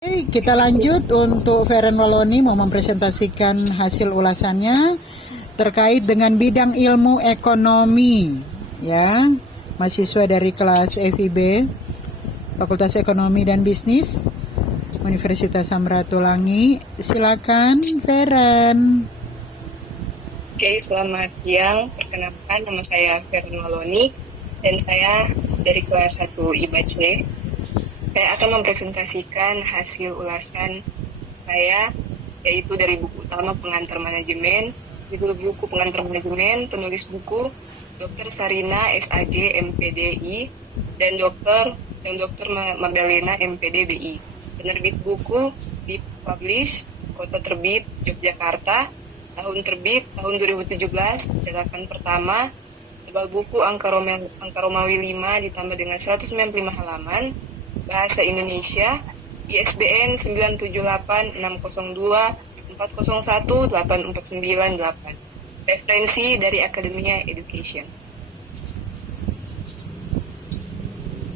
Kita lanjut untuk Feren Waloni mau mempresentasikan hasil ulasannya terkait dengan bidang ilmu ekonomi, ya, mahasiswa dari kelas FIB, Fakultas Ekonomi dan Bisnis, Universitas Samratulangi. Silakan, Feren. Oke, selamat siang. Perkenalkan, nama saya Feren Waloni dan saya dari kelas 1 IBC. Saya akan mempresentasikan hasil ulasan saya, yaitu dari buku utama Pengantar Manajemen, judul buku Pengantar Manajemen, penulis buku Dr. Sarina SAG MPDI dan Dr. Magdalena MPD BI. Penerbit buku dipublish, kota terbit Yogyakarta, tahun terbit tahun 2017, cetakan pertama, tebal buku angka Romawi 5 ditambah dengan 195 halaman, bahasa Indonesia, ISBN 9786024018498, referensi dari Akademia Education.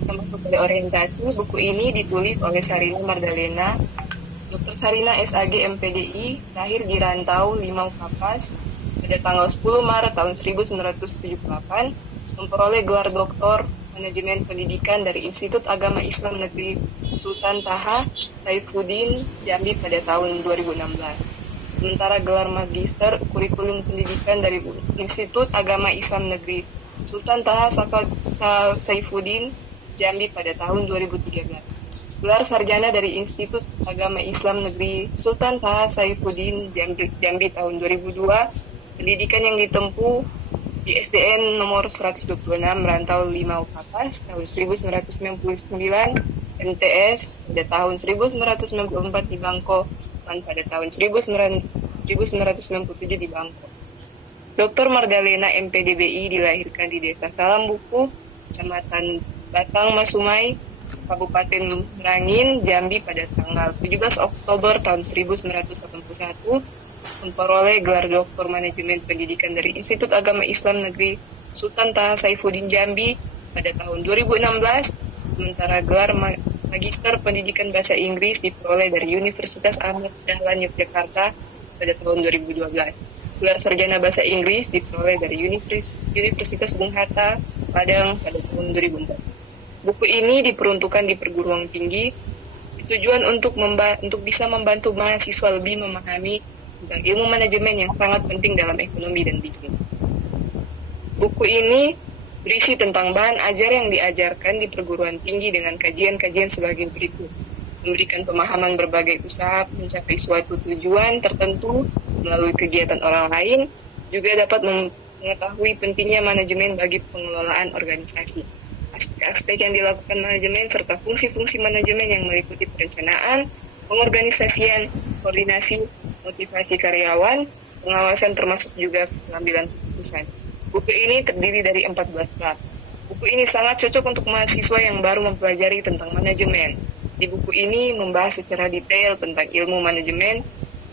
Sebagai orientasi, buku ini ditulis oleh Sarina Magdalena, Dr. Sarina SAG MPDI, lahir di Rantau, Limau Kapas, pada tanggal 10 Maret tahun 1978, memperoleh gelar doktor Manajemen Pendidikan dari Institut Agama Islam Negeri Sultan Taha Saifuddin, Jambi pada tahun 2016. Sementara gelar Magister Kurikulum Pendidikan dari Institut Agama Islam Negeri Sultan Taha Saifuddin, Jambi pada tahun 2013. Gelar Sarjana dari Institut Agama Islam Negeri Sultan Taha Saifuddin, Jambi tahun 2002. Pendidikan yang ditempuh di SDN nomor 126 Rantau Limau Kapas tahun 1999, MTS pada tahun 1994 di Bangko, dan pada tahun 1997 di Bangko. Dr. Magdalena MPDBI dilahirkan di Desa Salambuku, Kecamatan Batang Masumai, Kabupaten Merangin, Jambi pada tanggal 17 Oktober tahun 1981, memperoleh gelar Doktor Manajemen Pendidikan dari Institut Agama Islam Negeri Sultan Taha Saifuddin Jambi pada tahun 2016, sementara gelar Magister Pendidikan Bahasa Inggris diperoleh dari Universitas Ahmad Dahlan Yogyakarta pada tahun 2012. Gelar Sarjana Bahasa Inggris diperoleh dari Universitas Bung Hatta, Padang pada tahun 2004. Buku ini diperuntukkan di perguruan tinggi, tujuan untuk bisa membantu mahasiswa lebih memahami tentang ilmu manajemen yang sangat penting dalam ekonomi dan bisnis. Buku ini berisi tentang bahan ajar yang diajarkan di perguruan tinggi dengan kajian-kajian sebagai berikut. Memberikan pemahaman berbagai usaha mencapai suatu tujuan tertentu melalui kegiatan orang lain, juga dapat mengetahui pentingnya manajemen bagi pengelolaan organisasi. Aspek-aspek yang dilakukan manajemen serta fungsi-fungsi manajemen yang meliputi perencanaan, pengorganisasian, koordinasi, motivasi karyawan, pengawasan termasuk juga pengambilan keputusan. Buku ini terdiri dari 14 bab. Buku ini sangat cocok untuk mahasiswa yang baru mempelajari tentang manajemen. Di buku ini membahas secara detail tentang ilmu manajemen.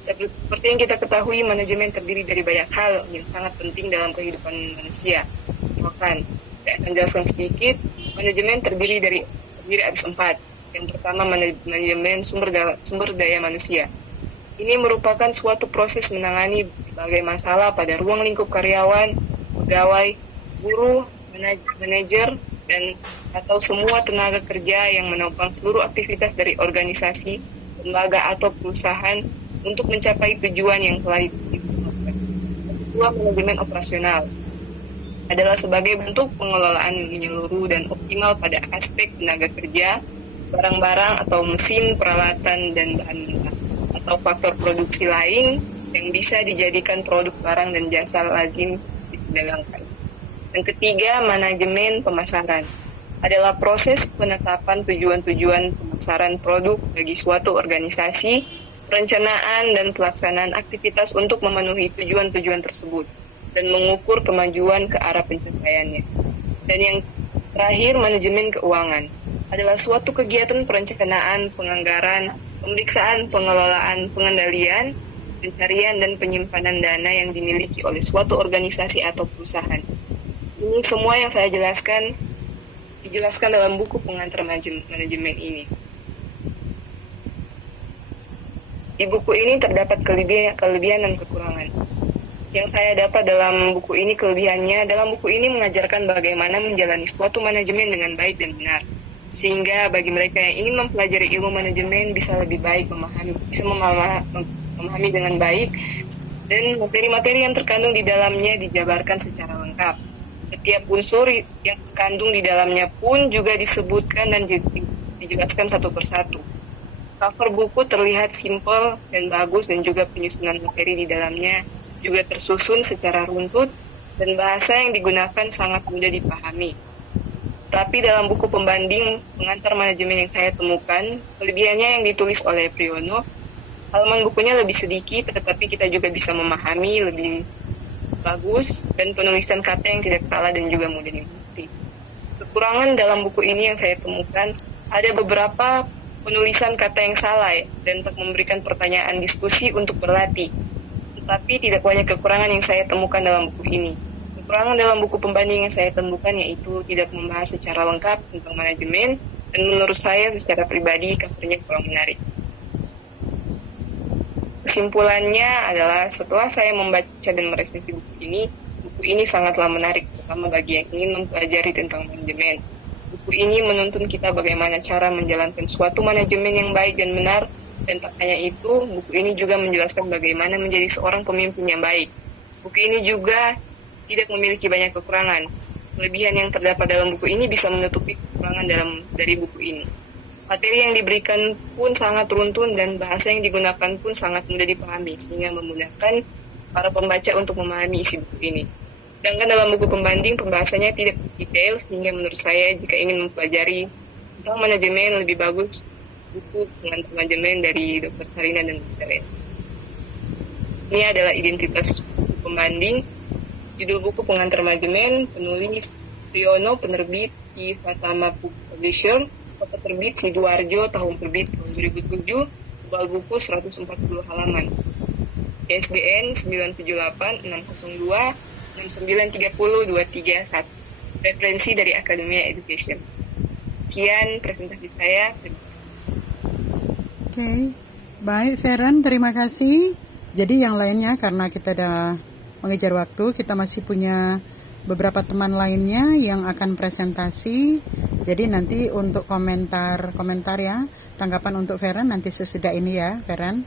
Seperti yang kita ketahui, manajemen terdiri dari banyak hal yang sangat penting dalam kehidupan manusia. Misalkan, saya akan jelaskan sedikit. Manajemen terdiri atas 4. Yang pertama, manajemen sumber daya manusia. Ini merupakan suatu proses menangani berbagai masalah pada ruang lingkup karyawan, pegawai, guru, manajer, dan atau semua tenaga kerja yang menopang seluruh aktivitas dari organisasi, lembaga atau perusahaan untuk mencapai tujuan yang telah ditetapkan. Kedua, manajemen operasional adalah sebagai bentuk pengelolaan menyeluruh dan optimal pada aspek tenaga kerja, barang-barang atau mesin, peralatan, dan bahan mentah, atau faktor produksi lain yang bisa dijadikan produk barang dan jasa lazim diperdagangkan. Yang ketiga, manajemen pemasaran adalah proses penetapan tujuan-tujuan pemasaran produk bagi suatu organisasi, perencanaan dan pelaksanaan aktivitas untuk memenuhi tujuan-tujuan tersebut, dan mengukur kemajuan ke arah pencapaiannya. Dan yang terakhir, manajemen keuangan adalah suatu kegiatan perencanaan, penganggaran, pemeriksaan, pengelolaan, pengendalian, pencarian, dan penyimpanan dana yang dimiliki oleh suatu organisasi atau perusahaan. Ini semua yang saya dijelaskan dalam buku Pengantar Manajemen ini. Di buku ini terdapat kelebihan dan kekurangan. Yang saya dapat dalam buku ini kelebihannya, dalam buku ini mengajarkan bagaimana menjalani suatu manajemen dengan baik dan benar. Sehingga bagi mereka yang ingin mempelajari ilmu manajemen bisa lebih baik memahami dengan baik, dan materi-materi yang terkandung di dalamnya dijabarkan secara lengkap. Setiap unsur yang terkandung di dalamnya pun juga disebutkan dan dijelaskan satu persatu. Cover buku terlihat simpel dan bagus, dan juga penyusunan materi di dalamnya juga tersusun secara runtut dan bahasa yang digunakan sangat mudah dipahami. Tapi dalam buku pembanding pengantar manajemen yang saya temukan, kelebihannya yang ditulis oleh Priyono, halaman bukunya lebih sedikit tetapi kita juga bisa memahami lebih bagus, dan penulisan kata yang tidak salah dan juga mudah dimengerti. Kekurangan dalam buku ini yang saya temukan, ada beberapa penulisan kata yang salah dan tak memberikan pertanyaan diskusi untuk berlatih. Tetapi tidak banyak kekurangan yang saya temukan dalam buku ini. Kekurangan dalam buku pembanding yang saya temukan yaitu tidak membahas secara lengkap tentang manajemen, dan menurut saya secara pribadi covernya kurang menarik. Kesimpulannya adalah setelah saya membaca dan meresensi buku ini sangatlah menarik, terutama bagi yang ingin mempelajari tentang manajemen. Buku ini menuntun kita bagaimana cara menjalankan suatu manajemen yang baik dan benar, dan tak hanya itu, buku ini juga menjelaskan bagaimana menjadi seorang pemimpin yang baik. Buku ini juga tidak memiliki banyak kekurangan. Kelebihan yang terdapat dalam buku ini bisa menutupi kekurangan dari buku ini. Materi yang diberikan pun sangat runtun dan bahasa yang digunakan pun sangat mudah dipahami, sehingga memudahkan para pembaca untuk memahami isi buku ini. Sedangkan dalam buku pembanding, pembahasannya tidak detail, sehingga menurut saya jika ingin mempelajari tentang manajemen lebih bagus buku pengantar manajemen dari Dr. Sarina dan Dr. Ren. Ini adalah identitas buku pembanding. Judul buku pengantar manajemen, penulis Priyono, penerbit di Fatama Publisher, kota terbit Sidoarjo, tahun terbit tahun 2007, tebal buku 140 halaman. ISBN 978-602-6930-231. Referensi dari Academia Education. Sekian presentasi saya. Oke, baik Feren, terima kasih. Jadi yang lainnya karena kita udah mengejar waktu, kita masih punya beberapa teman lainnya yang akan presentasi. Jadi nanti untuk komentar ya, tanggapan untuk Feren nanti sesudah ini ya, Feren.